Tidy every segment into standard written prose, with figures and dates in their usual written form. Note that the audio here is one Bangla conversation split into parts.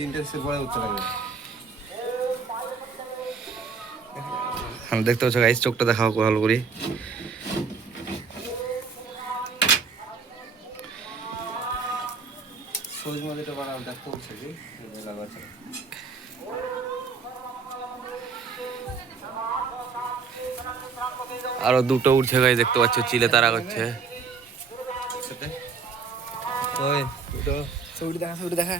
3টে সিট পরে উঠতে লাগবে। আমি দেখতে পাচ্ছ গাইস, চোখটা দেখাও ভালো করে। সবুজ মধ্যে বানাও দেখতে উঠছে কি লাগাচ্ছে। আরো দুটো উঠছে গাইস, দেখতে পাচ্ছ চিলে তারা করছে। ওই দুটো ছবিটা দেখা, ছবিটা দেখা।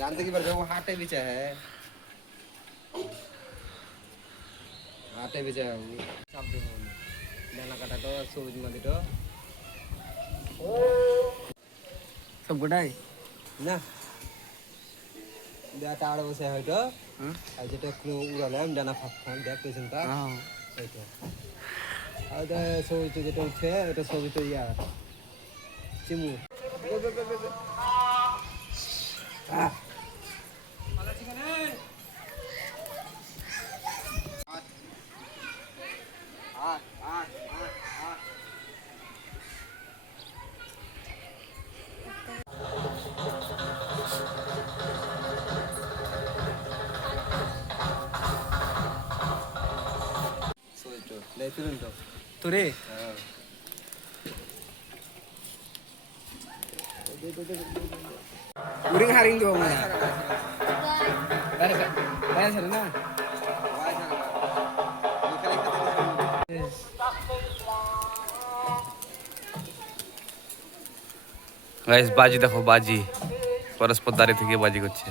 जानते कि बरगा वो हाटे बिचा है, हाटे बिचा है वो सब दे दाना काटा तो সবুজ মাটি তো সব গোটাই না দেটা আর বসে হয়তো আর যেটা একটু উড়ালাম ডানা ফাঁক দেখ পেছনটা এইটা আর এটা সবুজ যেটা উঠছে এটা সবুজ তো ইয়া চিমু তোরে uring haring do mo na kaya sana na guys বাজি দেখো, বাজি পরস্পর দাঁড়িয়ে থেকে বাজি করছে।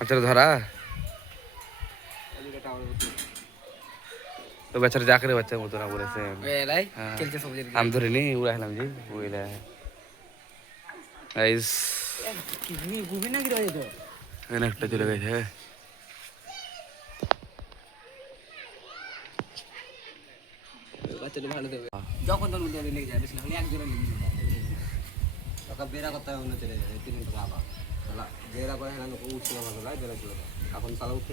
আচ্ছা ধরা তো বেচারা যা করে বাচ্চা মতো না বলেছে। belai kelce sobje আমি ধরে নি উড়াইলাম জি ওইলা guys. kini gubi na giro to এখানে একটা চলে গেছে। বাচ্চাটা ভালো দেবে যখন তখন উড়ে লেগে যায়, বেশি না হলে এক জোড়া লেগে যায়। ওকে বেরা করতে হবে, অন্য চলে যাবে 3 ঘন্টা আবার বেরা করে না উঠছে ভালো লাগে বেরা চলে যায় এখন তাহলে উঠে